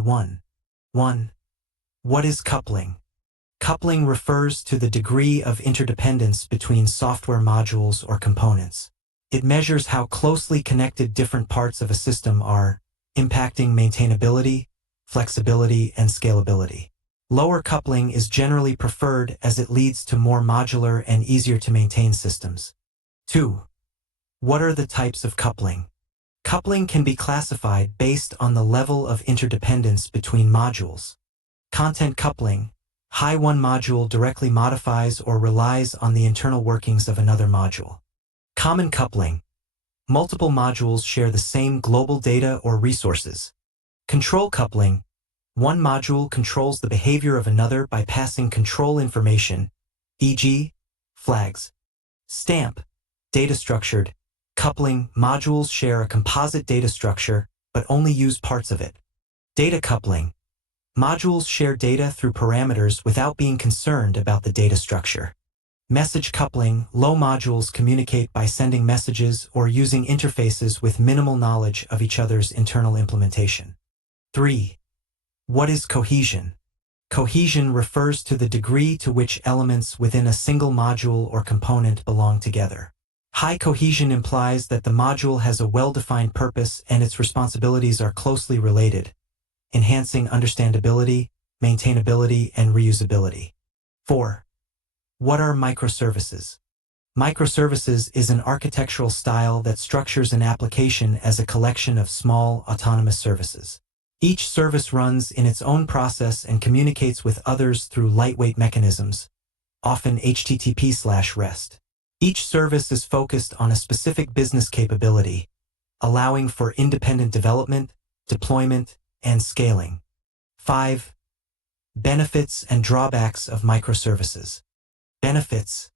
1. 1. What is coupling? Coupling refers to the degree of interdependence between software modules or components. It measures how closely connected different parts of a system are, impacting maintainability, flexibility, and scalability. Lower coupling is generally preferred as it leads to more modular and easier to maintain systems. 2. What are the types of coupling? Coupling can be classified based on the level of interdependence between modules. Content coupling. High one module directly modifies or relies on the internal workings of another module. Common coupling. Multiple modules share the same global data or resources. Control coupling. One module controls the behavior of another by passing control information, e.g., flags. Stamp. Data structured. Coupling. Modules share a composite data structure, but only use parts of it. Data coupling. Modules share data through parameters without being concerned about the data structure. Message coupling. Low modules communicate by sending messages or using interfaces with minimal knowledge of each other's internal implementation. 3. What is cohesion? Cohesion refers to the degree to which elements within a single module or component belong together. High cohesion implies that the module has a well-defined purpose and its responsibilities are closely related, enhancing understandability, maintainability, and reusability. 4. What are microservices? Microservices is an architectural style that structures an application as a collection of small, autonomous services. Each service runs in its own process and communicates with others through lightweight mechanisms, often HTTP/REST. Each service is focused on a specific business capability, allowing for independent development, deployment, and scaling. 5. Benefits and drawbacks of microservices. Benefits.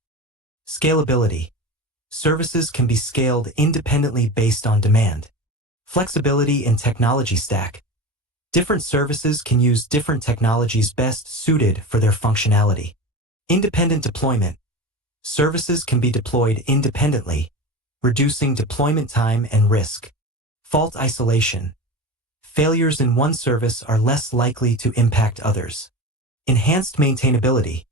Scalability. Services can be scaled independently based on demand. Flexibility in technology stack. Different services can use different technologies best suited for their functionality. Independent deployment. Services can be deployed independently, reducing deployment time and risk. Fault isolation. Failures in one service are less likely to impact others. Enhanced maintainability.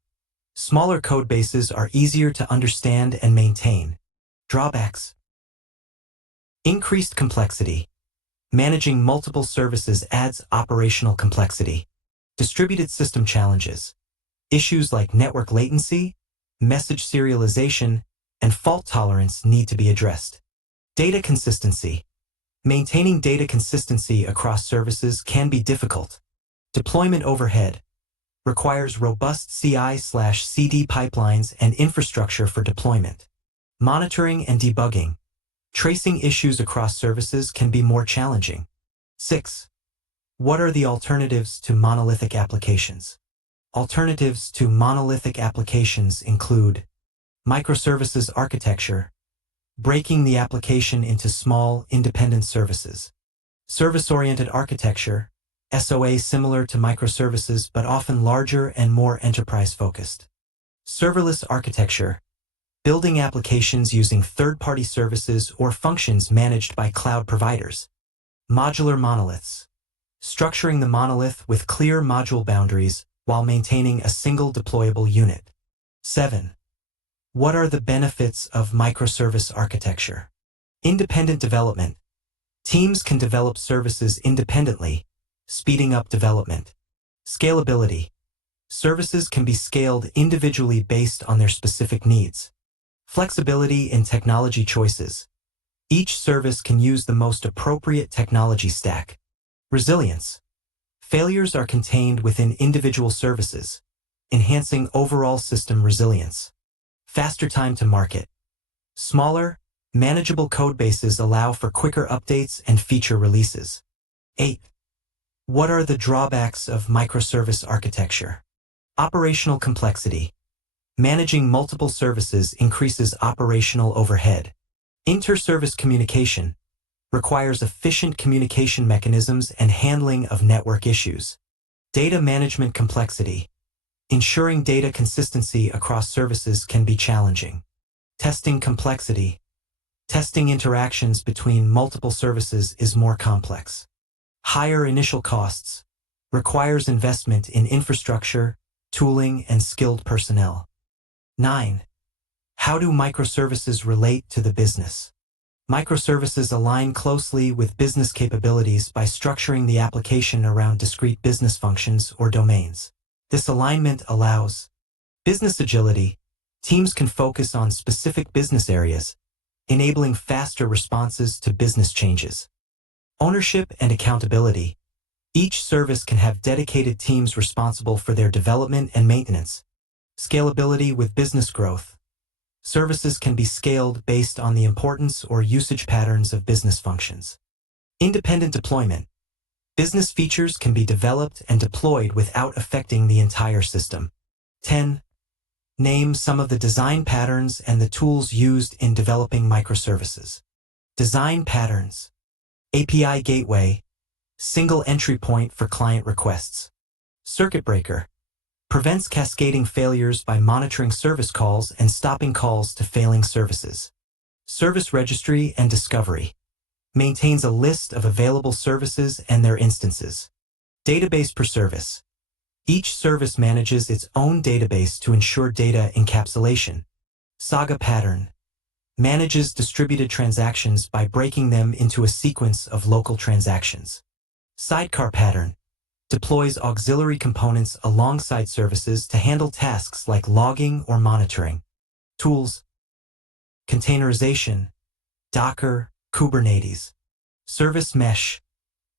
Smaller code bases are easier to understand and maintain. Drawbacks. Increased complexity. Managing multiple services adds operational complexity. Distributed system challenges. Issues like network latency, message serialization, and fault tolerance need to be addressed. Data consistency. Maintaining data consistency across services can be difficult. Deployment overhead. Requires robust CI/CD pipelines and infrastructure for deployment. Monitoring and debugging. Tracing issues across services can be more challenging. 6. What are the alternatives to monolithic applications? Alternatives to monolithic applications include microservices architecture, breaking the application into small, independent services. Service-oriented architecture, SOA similar to microservices but often larger and more enterprise-focused. Serverless architecture, building applications using third-party services or functions managed by cloud providers. Modular monoliths, structuring the monolith with clear module boundaries while maintaining a single deployable unit. 7. What are the benefits of microservice architecture? Independent development. Teams can develop services independently, speeding up development. Scalability. Services can be scaled individually based on their specific needs. Flexibility in technology choices. Each service can use the most appropriate technology stack. Resilience. Failures are contained within individual services, enhancing overall system resilience. Faster time to market. Smaller, manageable codebases allow for quicker updates and feature releases. 8. What are the drawbacks of microservice architecture? Operational complexity. Managing multiple services increases operational overhead. Inter-service communication. Requires efficient communication mechanisms and handling of network issues. Data management complexity. Ensuring data consistency across services can be challenging. Testing complexity. Testing interactions between multiple services is more complex. Higher initial costs. requires investment in infrastructure, tooling, and skilled personnel. 9. How do microservices relate to the business? Microservices align closely with business capabilities by structuring the application around discrete business functions or domains. This alignment allows business agility. Teams can focus on specific business areas, enabling faster responses to business changes. Ownership and accountability. Each service can have dedicated teams responsible for their development and maintenance. Scalability with business growth. Services can be scaled based on the importance or usage patterns of business functions. Independent deployment. Business features can be developed and deployed without affecting the entire system. 10. Name some of the design patterns and the tools used in developing microservices. Design patterns. API gateway. Single entry point for client requests. Circuit breaker. Prevents cascading failures by monitoring service calls and stopping calls to failing services. Service registry and discovery. Maintains a list of available services and their instances. Database per service. Each service manages its own database to ensure data encapsulation. Saga pattern. Manages distributed transactions by breaking them into a sequence of local transactions. Sidecar pattern. Deploys auxiliary components alongside services to handle tasks like logging or monitoring. Tools. Containerization. Docker, Kubernetes. Service mesh.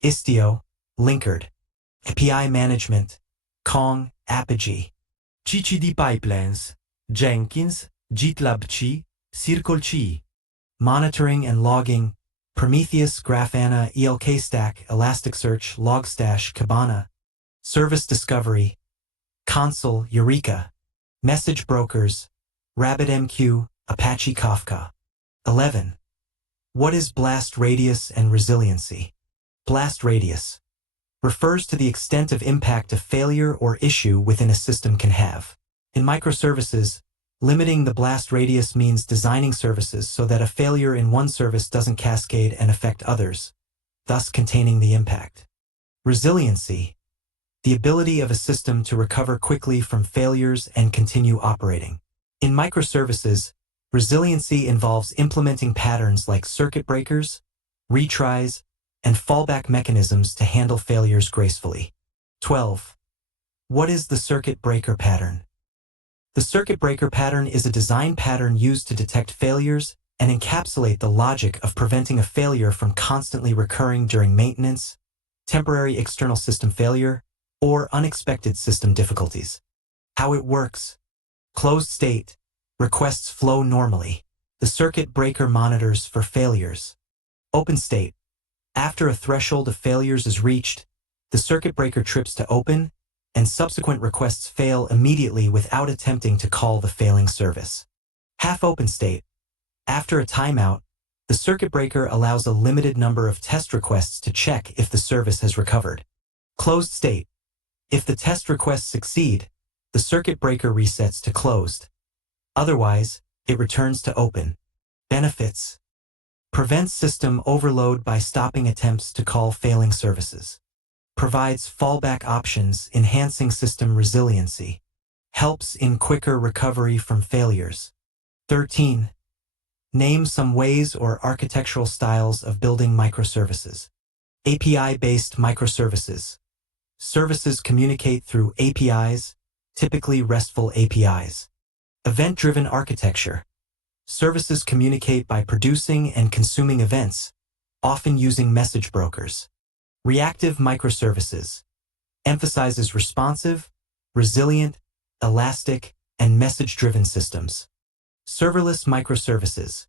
Istio, Linkerd. API management. Kong, Apigee. CI/CD pipelines. Jenkins, GitLab CI, Circle CI. Monitoring and logging. Prometheus, Grafana, ELK Stack, Elasticsearch, Logstash, Kibana. Service discovery. Consul, Eureka. Message brokers. RabbitMQ, Apache Kafka. 11. What is blast radius and resiliency? Blast radius refers to the extent of impact a failure or issue within a system can have. In microservices, limiting the blast radius means designing services so that a failure in one service doesn't cascade and affect others, thus containing the impact. Resiliency, the ability of a system to recover quickly from failures and continue operating. In microservices, resiliency involves implementing patterns like circuit breakers, retries, and fallback mechanisms to handle failures gracefully. 12. What is the circuit breaker pattern? The circuit breaker pattern is a design pattern used to detect failures and encapsulate the logic of preventing a failure from constantly recurring during maintenance, temporary external system failure, or unexpected system difficulties. How it works. Closed state. Requests flow normally. The circuit breaker monitors for failures. Open state. After a threshold of failures is reached, the circuit breaker trips to open, and subsequent requests fail immediately without attempting to call the failing service. Half-open state. After a timeout, the circuit breaker allows a limited number of test requests to check if the service has recovered. Closed state. If the test requests succeed, the circuit breaker resets to closed. Otherwise, it returns to open. Benefits. Prevents system overload by stopping attempts to call failing services. Provides fallback options, enhancing system resiliency. Helps in quicker recovery from failures. 13. Name some ways or architectural styles of building microservices. API-based microservices. Services communicate through APIs, typically RESTful APIs. Event-driven architecture. Services communicate by producing and consuming events, often using message brokers. Reactive microservices. Emphasizes responsive, resilient, elastic, and message-driven systems. Serverless microservices.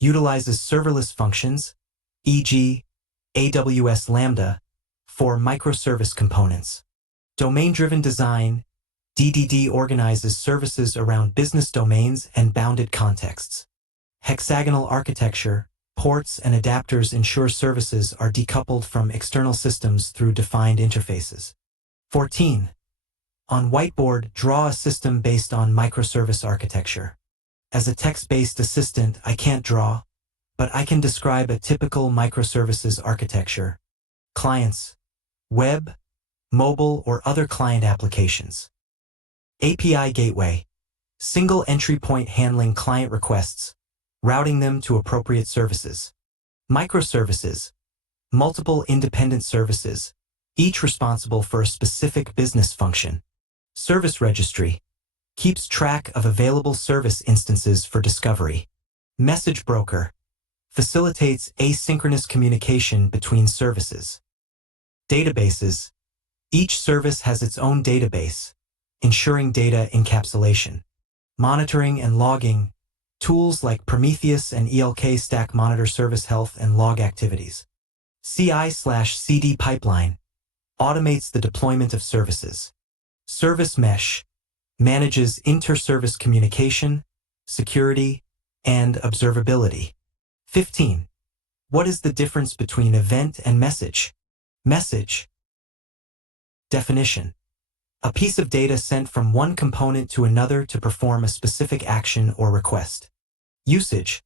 Utilizes serverless functions, e.g., AWS Lambda, for microservice components. Domain-driven design. DDD organizes services around business domains and bounded contexts. Hexagonal architecture. Ports and adapters ensure services are decoupled from external systems through defined interfaces. 14. On whiteboard, draw a system based on microservice architecture. As a text-based assistant, I can't draw, but I can describe a typical microservices architecture. Clients. Web, mobile, or other client applications. API gateway, single entry point handling client requests, routing them to appropriate services. Microservices, multiple independent services, each responsible for a specific business function. Service registry, keeps track of available service instances for discovery. Message broker, facilitates asynchronous communication between services. Databases, each service has its own database, ensuring data encapsulation. Monitoring and logging, tools like Prometheus and ELK Stack monitor service health and log activities. CI/CD pipeline, automates the deployment of services. Service mesh, manages inter-service communication, security, and observability. 15. What is the difference between event and message? Message. Definition. A piece of data sent from one component to another to perform a specific action or request. Usage.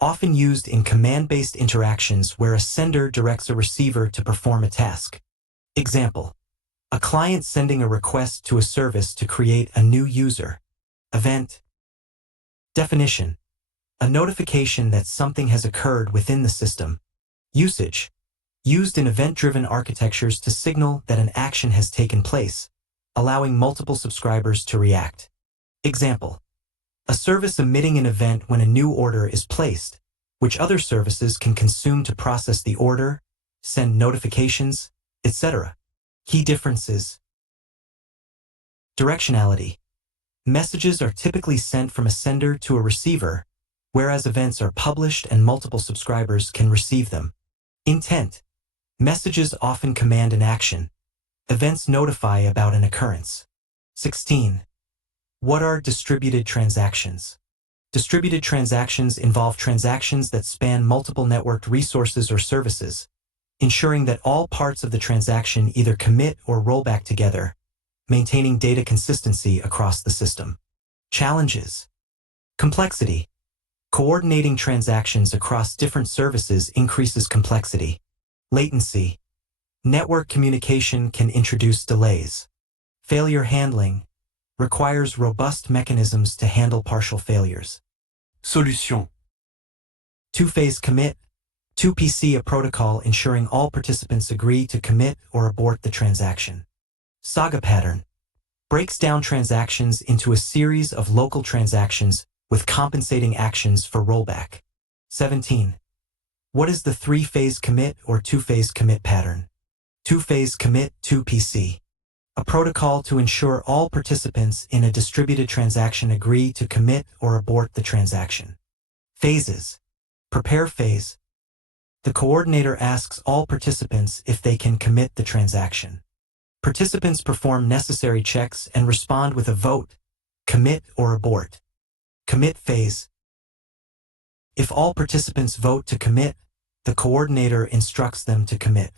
Often used in command-based interactions where a sender directs a receiver to perform a task. Example. A client sending a request to a service to create a new user. Event. Definition. A notification that something has occurred within the system. Usage. Used in event-driven architectures to signal that an action has taken place, allowing multiple subscribers to react. Example. A service emitting an event when a new order is placed, which other services can consume to process the order, send notifications, etc. Key differences. Directionality. Messages are typically sent from a sender to a receiver, whereas events are published and multiple subscribers can receive them. Intent. Messages often command an action. Events notify about an occurrence. 16. What are distributed transactions? Distributed transactions involve transactions that span multiple networked resources or services, ensuring that all parts of the transaction either commit or roll back together, maintaining data consistency across the system. Challenges. Complexity. Coordinating transactions across different services increases complexity. Latency. Network communication can introduce delays. Failure handling. Requires robust mechanisms to handle partial failures. Solution. Two-phase commit. 2PC, a protocol ensuring all participants agree to commit or abort the transaction. Saga pattern. Breaks down transactions into a series of local transactions with compensating actions for rollback. 17. What is the three-phase commit or two-phase commit pattern? Two-phase commit 2PC. A protocol to ensure all participants in a distributed transaction agree to commit or abort the transaction. Phases. Prepare phase. The coordinator asks all participants if they can commit the transaction. Participants perform necessary checks and respond with a vote, commit or abort. Commit phase. If all participants vote to commit, the coordinator instructs them to commit.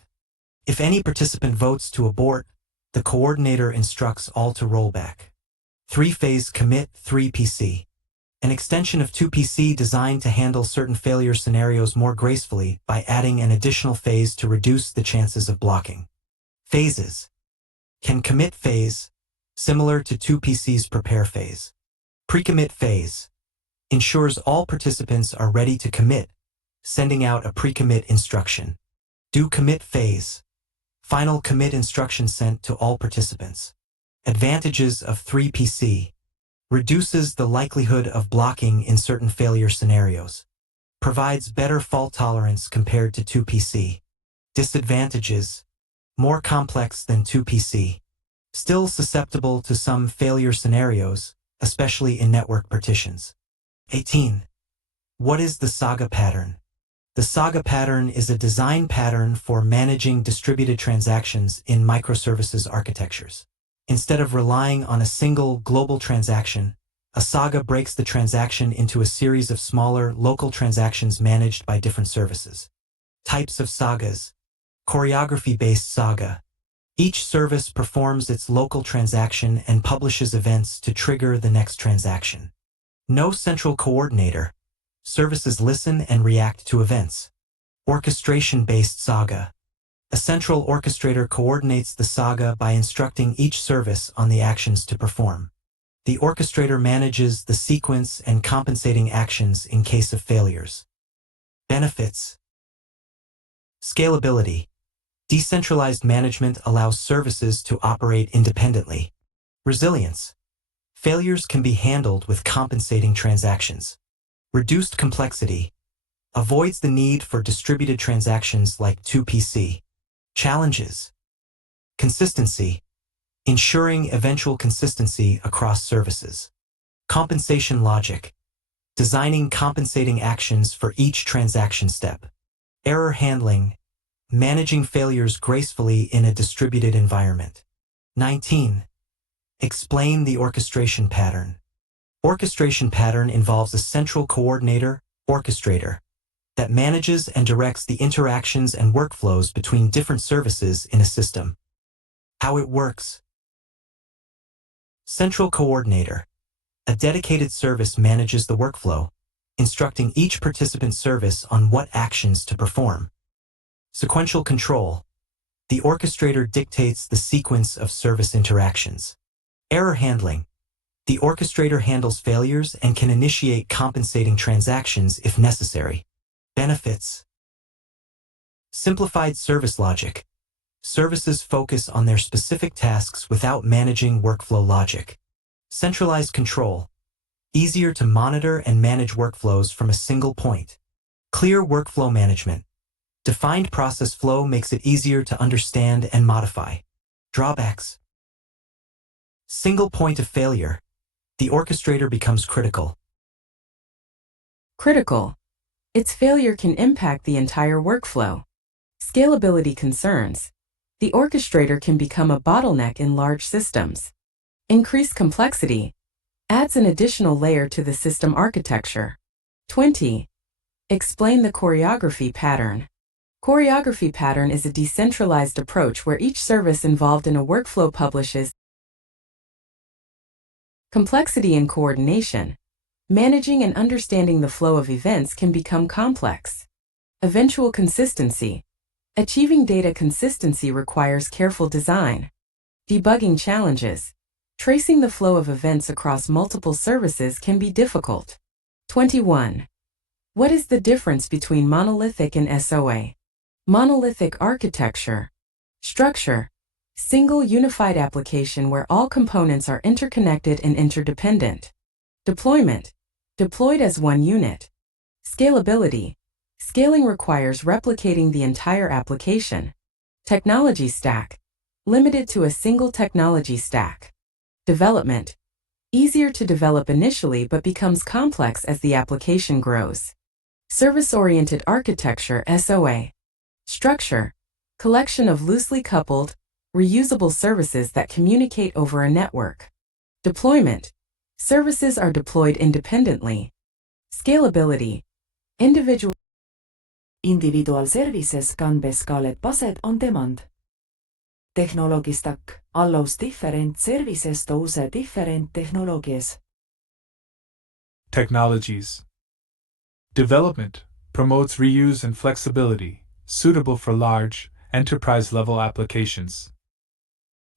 If any participant votes to abort, the coordinator instructs all to roll back. Three-phase commit 3PC. An extension of 2PC designed to handle certain failure scenarios more gracefully by adding an additional phase to reduce the chances of blocking. Phases. Can commit phase, similar to 2PC's prepare phase. Pre-commit phase. Ensures all participants are ready to commit, sending out a pre-commit instruction. Do commit phase. Final commit instruction sent to all participants. Advantages of 3PC. Reduces the likelihood of blocking in certain failure scenarios. Provides better fault tolerance compared to 2PC. Disadvantages. More complex than 2PC. Still susceptible to some failure scenarios, especially in network partitions. 18. What is the Saga pattern? The Saga pattern is a design pattern for managing distributed transactions in microservices architectures. Instead of relying on a single global transaction, a Saga breaks the transaction into a series of smaller local transactions managed by different services. Types of Sagas. Choreography-based Saga. Each service performs its local transaction and publishes events to trigger the next transaction. No central coordinator. Services listen and react to events. Orchestration-based Saga. A central orchestrator coordinates the saga by instructing each service on the actions to perform. The orchestrator manages the sequence and compensating actions in case of failures. Benefits. Scalability. Decentralized management allows services to operate independently. Resilience. Failures can be handled with compensating transactions. Reduced complexity. Avoids the need for distributed transactions like 2PC. Challenges. Consistency. Ensuring eventual consistency across services. Compensation logic. Designing compensating actions for each transaction step. Error handling. Managing failures gracefully in a distributed environment. 19. Explain the orchestration pattern. Orchestration pattern involves a central coordinator, orchestrator, that manages and directs the interactions and workflows between different services in a system. How it works. Central coordinator. A dedicated service manages the workflow, instructing each participant service on what actions to perform. Sequential control. The orchestrator dictates the sequence of service interactions. Error handling. The orchestrator handles failures and can initiate compensating transactions if necessary. Benefits. Simplified service logic. Services focus on their specific tasks without managing workflow logic. Centralized control. Easier to monitor and manage workflows from a single point. Clear workflow management. Defined process flow makes it easier to understand and modify. Drawbacks. Single point of failure. The orchestrator becomes critical. Critical. Its failure can impact the entire workflow. Scalability concerns. The orchestrator can become a bottleneck in large systems. Increased complexity. Adds an additional layer to the system architecture. 20. Explain the choreography pattern. Choreography pattern is a decentralized approach where each service involved in a workflow publishes. Complexity and coordination. Managing and understanding the flow of events can become complex. Eventual consistency. Achieving data consistency requires careful design. Debugging challenges. Tracing the flow of events across multiple services can be difficult. 21. What is the difference between monolithic and SOA? Monolithic architecture. Structure. Single unified application where all components are interconnected and interdependent. Deployment. Deployed as one unit. Scalability. Scaling requires replicating the entire application. Technology stack. Limited to a single technology stack. Development. Easier to develop initially but becomes complex as the application grows. Service-oriented architecture (SOA). Structure. Collection of loosely coupled, reusable services that communicate over a network. Deployment. Services are deployed independently. Scalability. Individual services can be scaled based on demand. Technology stack allows different services to use different technologies. Technologies. Development promotes reuse and flexibility, suitable for large, enterprise-level applications.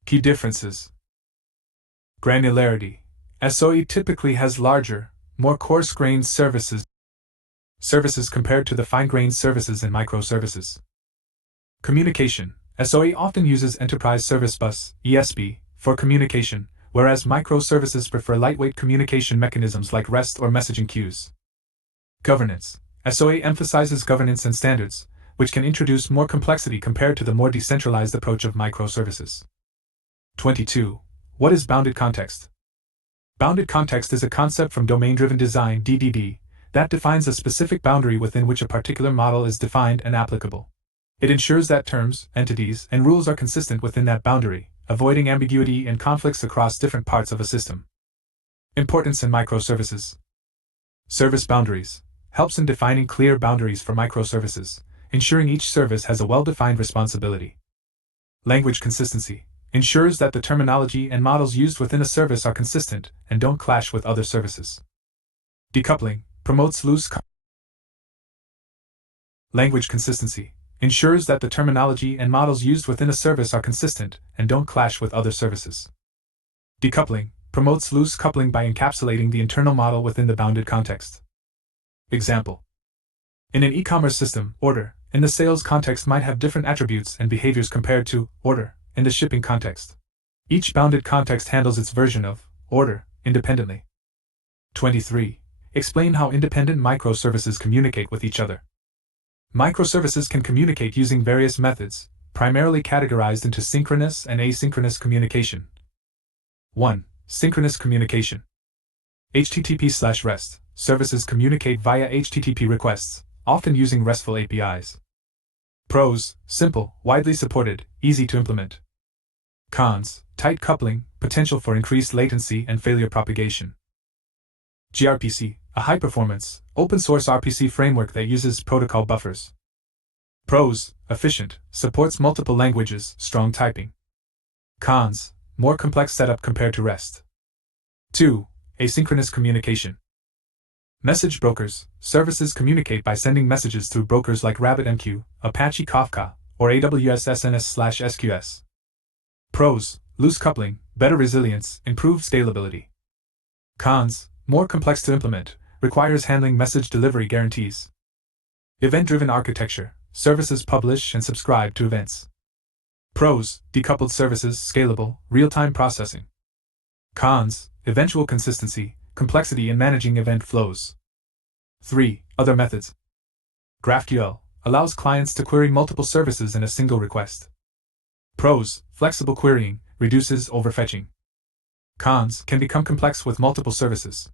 Key differences. Granularity. SOE typically has larger, more coarse-grained services compared to the fine-grained services in microservices. Communication. SOE often uses Enterprise Service Bus, ESB, for communication, whereas microservices prefer lightweight communication mechanisms like REST or messaging queues. Governance. SOA emphasizes governance and standards, which can introduce more complexity compared to the more decentralized approach of microservices. 22. What is bounded context? Bounded context is a concept from domain-driven design (DDD) that defines a specific boundary within which a particular model is defined and applicable. It ensures that terms, entities, and rules are consistent within that boundary, avoiding ambiguity and conflicts across different parts of a system. Importance in microservices. Service boundaries helps in defining clear boundaries for microservices, ensuring each service has a well-defined responsibility. Language consistency ensures that the terminology and models used within a service are consistent and don't clash with other services. Decoupling promotes loose language consistency ensures that the terminology and models used within a service are consistent and don't clash with other services. Decoupling promotes loose coupling by encapsulating the internal model within the bounded context. Example: in an e-commerce system, order in the sales context might have different attributes and behaviors compared to order in the shipping context. Each bounded context handles its version of order independently. 23. Explain how independent microservices communicate with each other. Microservices can communicate using various methods, primarily categorized into synchronous and asynchronous communication. 1. Synchronous communication. HTTP/REST services communicate via HTTP requests, often using RESTful APIs. Pros: simple, widely supported, easy to implement. Cons: tight coupling, potential for increased latency and failure propagation. gRPC, a high-performance, open-source RPC framework that uses protocol buffers. Pros: efficient, supports multiple languages, strong typing. Cons: more complex setup compared to REST. 2. Asynchronous communication. Message brokers, services communicate by sending messages through brokers like RabbitMQ, Apache Kafka, or AWS SNS/SQS. Pros: loose coupling, better resilience, improved scalability. Cons: more complex to implement, requires handling message delivery guarantees. Event-driven architecture, services publish and subscribe to events. Pros: decoupled services, scalable, real-time processing. Cons: eventual consistency, complexity in managing event flows. 3. Other methods. GraphQL allows clients to query multiple services in a single request. Pros: flexible querying, reduces overfetching. Cons: can become complex with multiple services.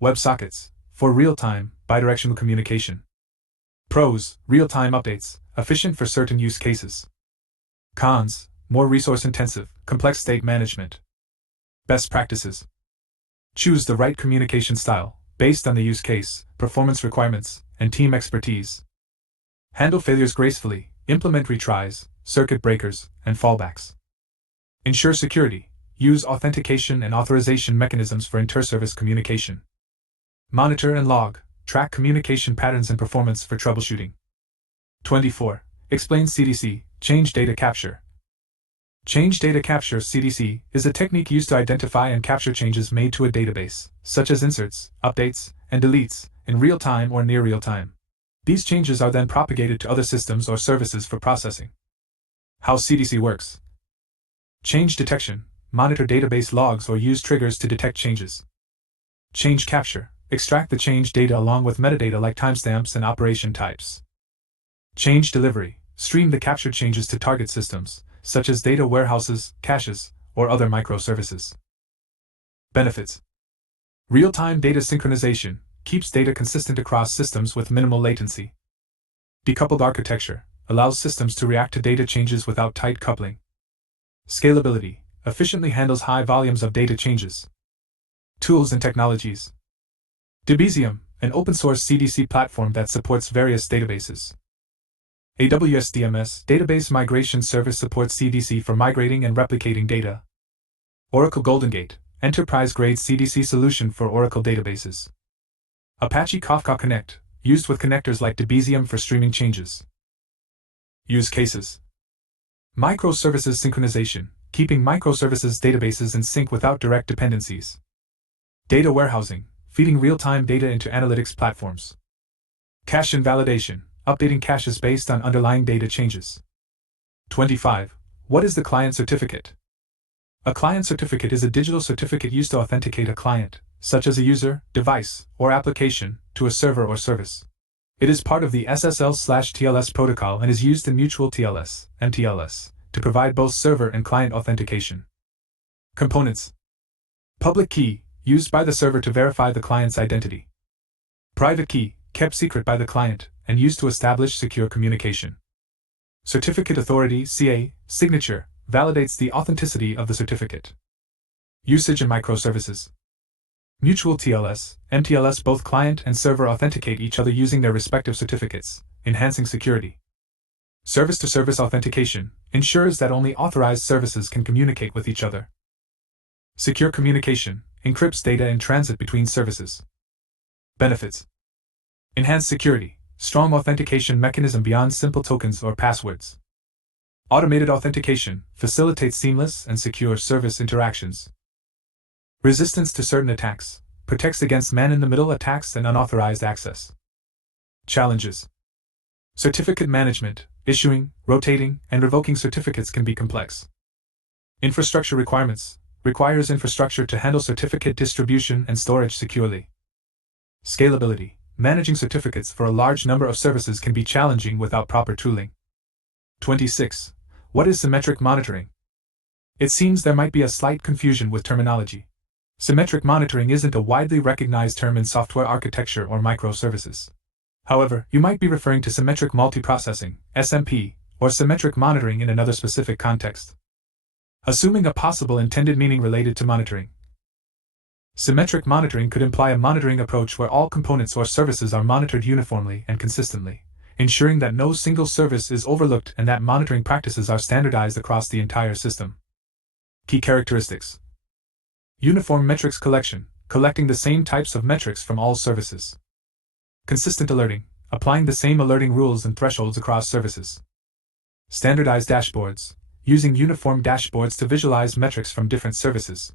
WebSockets, for real-time, bidirectional communication. Pros: real-time updates, efficient for certain use cases. Cons: more resource-intensive, complex state management. Best practices. Choose the right communication style, based on the use case, performance requirements, and team expertise. Handle failures gracefully, implement retries, circuit breakers, and fallbacks. Ensure security, use authentication and authorization mechanisms for inter-service communication. Monitor and log, track communication patterns and performance for troubleshooting. 24. Explain CDC, change data capture. Change data capture (CDC) is a technique used to identify and capture changes made to a database, such as inserts, updates, and deletes, in real time or near real time. These changes are then propagated to other systems or services for processing. How CDC works. Change detection, monitor database logs or use triggers to detect changes. Change capture, extract the change data along with metadata like timestamps and operation types. Change delivery, stream the captured changes to target systems, such as data warehouses, caches, or other microservices. Benefits. Real-time data synchronization keeps data consistent across systems with minimal latency. Decoupled architecture allows systems to react to data changes without tight coupling. Scalability efficiently handles high volumes of data changes. Tools and technologies. Debezium, an open-source CDC platform that supports various databases. AWS DMS Database Migration Service supports CDC for migrating and replicating data. Oracle Golden Gate, enterprise-grade CDC solution for Oracle databases. Apache Kafka Connect, used with connectors like Debezium for streaming changes. Use cases. Microservices synchronization, keeping microservices databases in sync without direct dependencies. Data warehousing, feeding real-time data into analytics platforms. Cache invalidation, updating caches based on underlying data changes. 25. What is the client certificate? A client certificate is a digital certificate used to authenticate a client, such as a user, device, or application, to a server or service. It is part of the SSL/TLS protocol and is used in mutual TLS, MTLS, to provide both server and client authentication. Components. Public key, used by the server to verify the client's identity. Private key, kept secret by the client, and used to establish secure communication. Certificate authority (CA) signature validates the authenticity of the certificate. Usage in microservices. Mutual TLS, MTLS both client and server authenticate each other using their respective certificates, enhancing security. Service-to-service authentication ensures that only authorized services can communicate with each other. Secure communication encrypts data in transit between services. Benefits. Enhanced security. strong authentication mechanism beyond simple tokens or passwords. Automated authentication facilitates seamless and secure service interactions. Resistance to certain attacks protects against man-in-the-middle attacks and unauthorized access. Challenges. Certificate management, issuing, rotating, and revoking certificates can be complex. Infrastructure requirements requires infrastructure to handle certificate distribution and storage securely. Scalability. Managing certificates for a large number of services can be challenging without proper tooling. 26. What is symmetric monitoring? It seems there might be a slight confusion with terminology. Symmetric monitoring isn't a widely recognized term in software architecture or microservices. However, you might be referring to symmetric multiprocessing, SMP, or symmetric monitoring in another specific context. Assuming a possible intended meaning related to monitoring. Symmetric monitoring could imply a monitoring approach where all components or services are monitored uniformly and consistently, ensuring that no single service is overlooked and that monitoring practices are standardized across the entire system. Key characteristics. Uniform metrics collection, collecting the same types of metrics from all services. Consistent alerting, applying the same alerting rules and thresholds across services. Standardized dashboards, using uniform dashboards to visualize metrics from different services.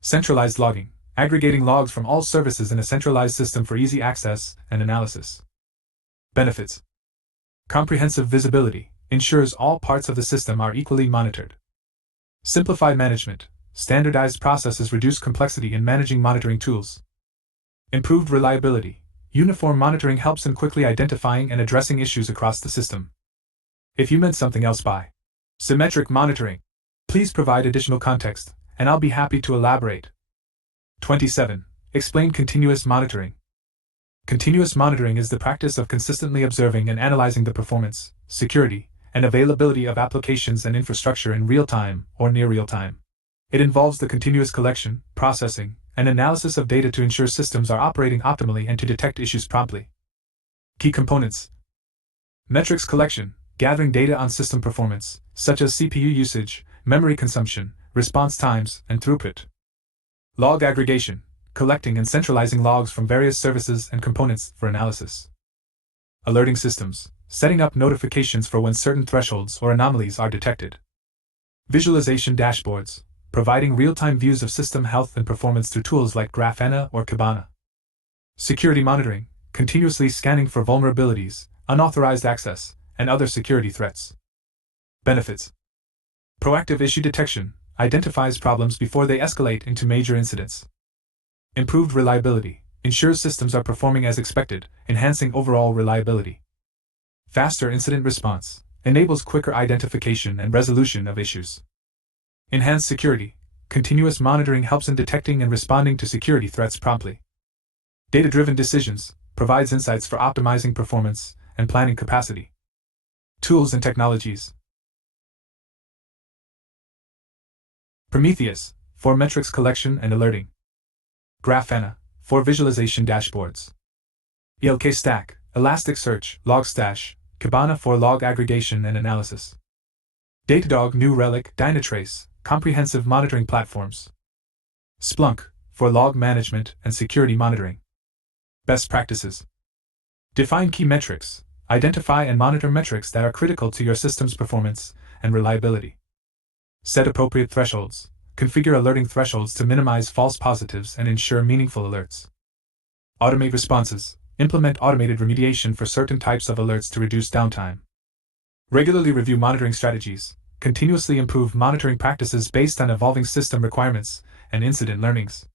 Centralized logging, aggregating logs from all services in a centralized system for easy access and analysis. Benefits. Comprehensive visibility, ensures all parts of the system are equally monitored. Simplified management, standardized processes reduce complexity in managing monitoring tools. Improved reliability, uniform monitoring helps in quickly identifying and addressing issues across the system. If you meant something else by symmetric monitoring, please provide additional context, and I'll be happy to elaborate. 27. Explain continuous monitoring. Continuous monitoring is the practice of consistently observing and analyzing the performance, security, and availability of applications and infrastructure in real time or near real time. It involves the continuous collection, processing, and analysis of data to ensure systems are operating optimally and to detect issues promptly. Key components. Metrics collection, gathering data on system performance, such as CPU usage, memory consumption, response times, and throughput. Log aggregation, collecting and centralizing logs from various services and components for analysis. Alerting systems, setting up notifications for when certain thresholds or anomalies are detected. Visualization dashboards, providing real-time views of system health and performance through tools like Grafana or Kibana. Security monitoring, continuously scanning for vulnerabilities, unauthorized access, and other security threats. Benefits. Proactive issue detection, identifies problems before they escalate into major incidents. Improved reliability, ensures systems are performing as expected, enhancing overall reliability. Faster incident response, enables quicker identification and resolution of issues. Enhanced security, continuous monitoring helps in detecting and responding to security threats promptly. Data-driven decisions, provides insights for optimizing performance and planning capacity. Tools and technologies. Prometheus, for metrics collection and alerting. Grafana, for visualization dashboards. ELK Stack, Elasticsearch, Logstash, Kibana for log aggregation and analysis. Datadog, New Relic, Dynatrace, comprehensive monitoring platforms. Splunk, for log management and security monitoring. Best practices. Define key metrics, identify and monitor metrics that are critical to your system's performance and reliability. Set appropriate thresholds, configure alerting thresholds to minimize false positives and ensure meaningful alerts. Automate responses, implement automated remediation for certain types of alerts to reduce downtime. Regularly review monitoring strategies, continuously improve monitoring practices based on evolving system requirements and incident learnings.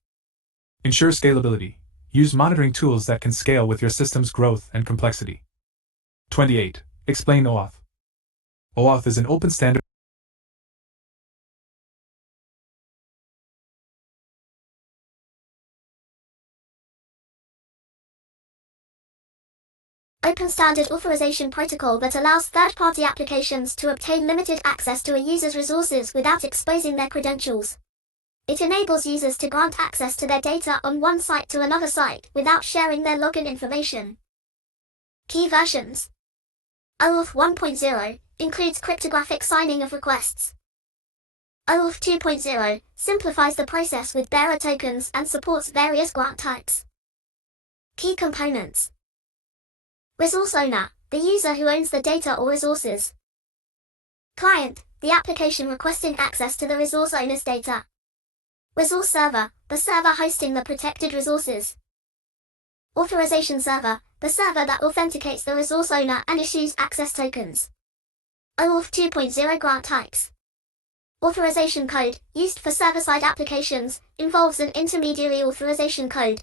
Ensure scalability, use monitoring tools that can scale with your system's growth and complexity. 28. Explain OAuth. OAuth is an open standard. Open standard authorization protocol that allows third-party applications to obtain limited access to a user's resources without exposing their credentials. It enables users to grant access to their data on one site to another site without sharing their login information. Key versions. OAuth 1.0 includes cryptographic signing of requests. OAuth 2.0 simplifies the process with bearer tokens and supports various grant types. Key components. Resource owner, the user who owns the data or resources. Client, the application requesting access to the resource owner's data. Resource server, the server hosting the protected resources. Authorization server, the server that authenticates the resource owner and issues access tokens. OAuth 2.0 grant types. Authorization code, used for server-side applications, involves an intermediary authorization code.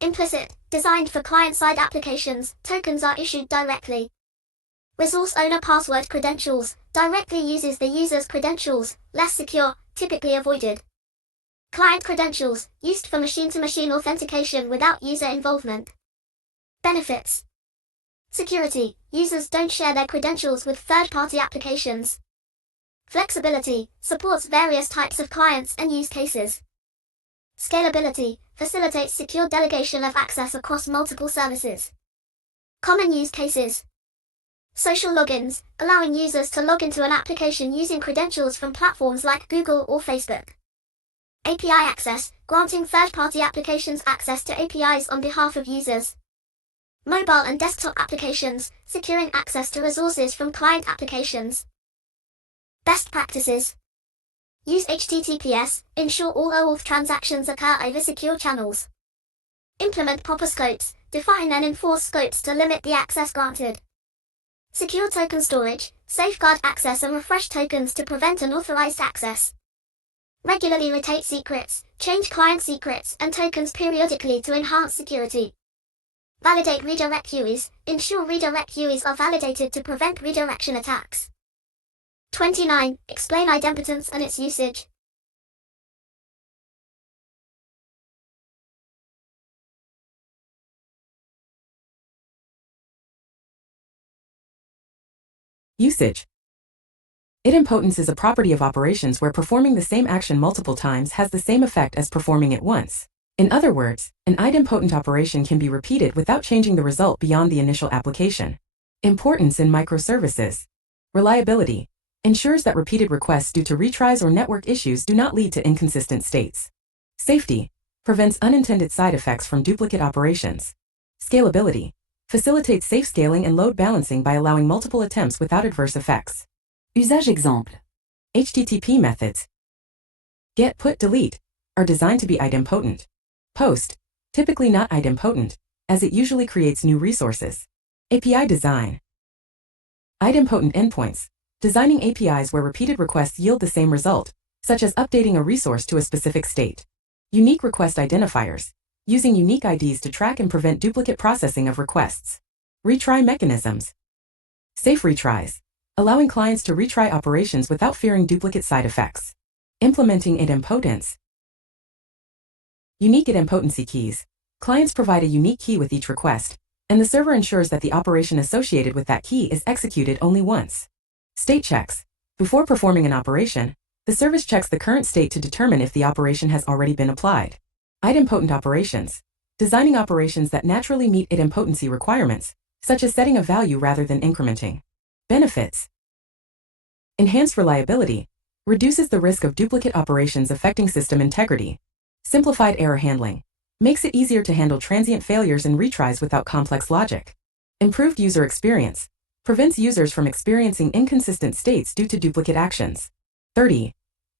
Implicit, designed for client-side applications, tokens are issued directly. Resource owner password credentials, directly uses the user's credentials, less secure, typically avoided. Client credentials, used for machine-to-machine authentication without user involvement. Benefits. Security, users don't share their credentials with third-party applications. Flexibility, supports various types of clients and use cases. Scalability, facilitates secure delegation of access across multiple services. Common use cases. Social logins, allowing users to log into an application using credentials from platforms like Google or Facebook. API access, granting third-party applications access to APIs on behalf of users. Mobile and desktop applications, securing access to resources from client applications. Best practices. Use HTTPS, ensure all OAuth transactions occur over secure channels. Implement proper scopes, define and enforce scopes to limit the access granted. Secure token storage, safeguard access and refresh tokens to prevent unauthorized access. Regularly rotate secrets, change client secrets and tokens periodically to enhance security. Validate redirect UIs, ensure redirect UIs are validated to prevent redirection attacks. 29. Explain idempotence and its usage. Usage. Idempotence is a property of operations where performing the same action multiple times has the same effect as performing it once. In other words, an idempotent operation can be repeated without changing the result beyond the initial application. Importance in microservices. Reliability. Ensures that repeated requests due to retries or network issues do not lead to inconsistent states. Safety. Prevents unintended side effects from duplicate operations. Scalability. Facilitates safe scaling and load balancing by allowing multiple attempts without adverse effects. Usage exemple. HTTP methods. Get, put, delete are designed to be idempotent. Post, typically not idempotent, as it usually creates new resources. API design. Idempotent endpoints. Designing APIs where repeated requests yield the same result, such as updating a resource to a specific state. Unique request identifiers. Using unique IDs to track and prevent duplicate processing of requests. Retry mechanisms. Safe retries. Allowing clients to retry operations without fearing duplicate side effects. Implementing idempotence. Unique idempotency keys. Clients provide a unique key with each request, and the server ensures that the operation associated with that key is executed only once. State checks. Before performing an operation, the service checks the current state to determine if the operation has already been applied. Idempotent operations. Designing operations that naturally meet idempotency requirements, such as setting a value rather than incrementing. Benefits. Enhanced reliability. Reduces the risk of duplicate operations affecting system integrity. Simplified error handling. Makes it easier to handle transient failures and retries without complex logic. Improved user experience. Prevents users from experiencing inconsistent states due to duplicate actions. 30.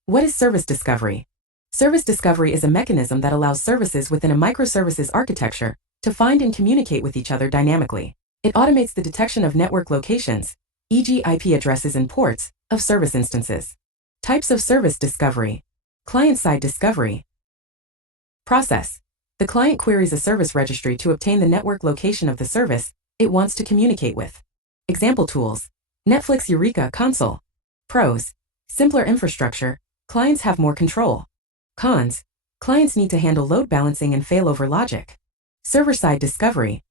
What is service discovery? Service discovery is a mechanism that allows services within a microservices architecture to find and communicate with each other dynamically. It automates the detection of network locations, e.g. IP addresses and ports, of service instances. Types of service discovery. Client-side discovery. Process. The client queries a service registry to obtain the network location of the service it wants to communicate with. Example tools. Netflix Eureka Console. Pros. Simpler infrastructure. Clients have more control. Cons. Clients need to handle load balancing and failover logic. Server-side discovery.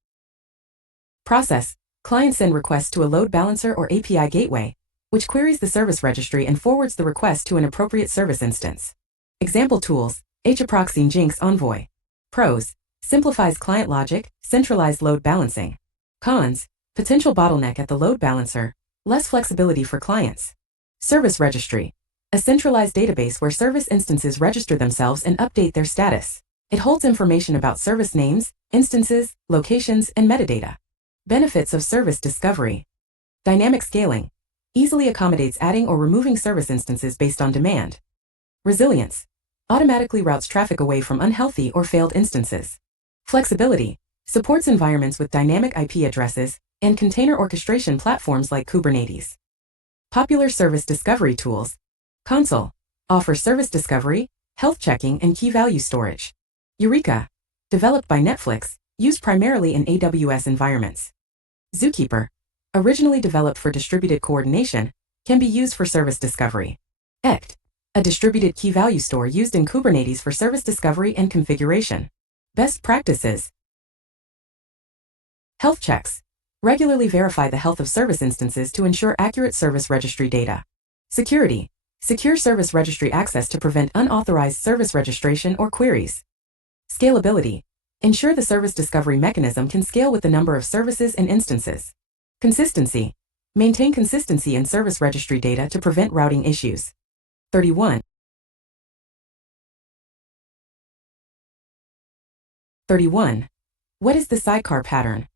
Process. Clients send requests to a load balancer or API gateway, which queries the service registry and forwards the request to an appropriate service instance. Example tools. HAProxy and Jinx Envoy. Pros. Simplifies client logic, centralized load balancing. Cons. Potential bottleneck at the load balancer, less flexibility for clients. Service registry. A centralized database where service instances register themselves and update their status. It holds information about service names, instances, locations, and metadata. Benefits of service discovery. Dynamic scaling. Easily accommodates adding or removing service instances based on demand. Resilience. Automatically routes traffic away from unhealthy or failed instances. Flexibility. Supports environments with dynamic IP addresses and container orchestration platforms like Kubernetes. Popular service discovery tools. Console. Offers service discovery, health checking, and key value storage. Eureka. Developed by Netflix, used primarily in AWS environments. Zookeeper. Originally developed for distributed coordination, can be used for service discovery. ECT. A distributed key value store used in Kubernetes for service discovery and configuration. Best practices. Health checks. Regularly verify the health of service instances to ensure accurate service registry data. Security. Secure service registry access to prevent unauthorized service registration or queries. Scalability. Ensure the service discovery mechanism can scale with the number of services and instances. Consistency. Maintain consistency in service registry data to prevent routing issues. 31. 31. What is the sidecar pattern?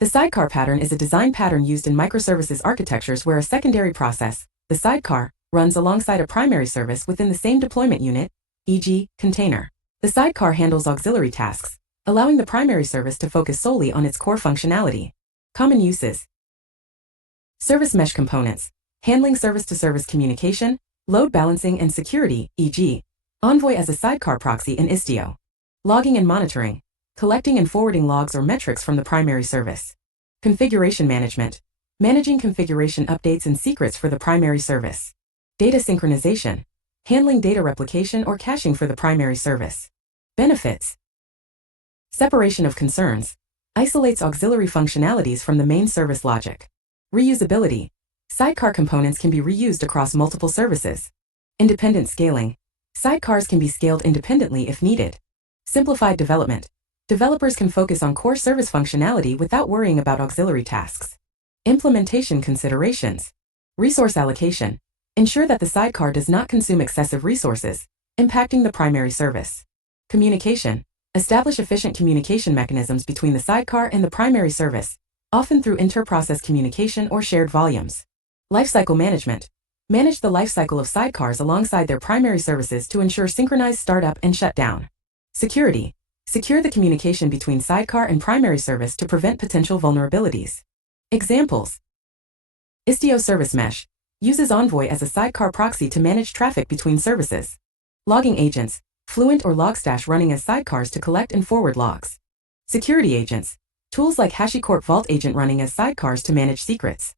The sidecar pattern is a design pattern used in microservices architectures where a secondary process, the sidecar, runs alongside a primary service within the same deployment unit, e.g., container. The sidecar handles auxiliary tasks, allowing the primary service to focus solely on its core functionality. Common uses. Service mesh components, handling service-to-service communication, load balancing and security, e.g., Envoy as a sidecar proxy in Istio. Logging and monitoring, collecting and forwarding logs or metrics from the primary service. Configuration management, managing configuration updates and secrets for the primary service. Data synchronization, handling data replication or caching for the primary service. Benefits. Separation of concerns, isolates auxiliary functionalities from the main service logic. Reusability, sidecar components can be reused across multiple services. Independent scaling, sidecars can be scaled independently if needed. Simplified development, developers can focus on core service functionality without worrying about auxiliary tasks. Implementation considerations. Resource allocation, ensure that the sidecar does not consume excessive resources, impacting the primary service. Communication, establish efficient communication mechanisms between the sidecar and the primary service, often through inter-process communication or shared volumes. Lifecycle management, manage the lifecycle of sidecars alongside their primary services to ensure synchronized startup and shutdown. Security, secure the communication between sidecar and primary service to prevent potential vulnerabilities. Examples. Istio Service Mesh, uses Envoy as a sidecar proxy to manage traffic between services. Logging agents, Fluent or Logstash running as sidecars to collect and forward logs. Security agents, tools like HashiCorp Vault Agent running as sidecars to manage secrets.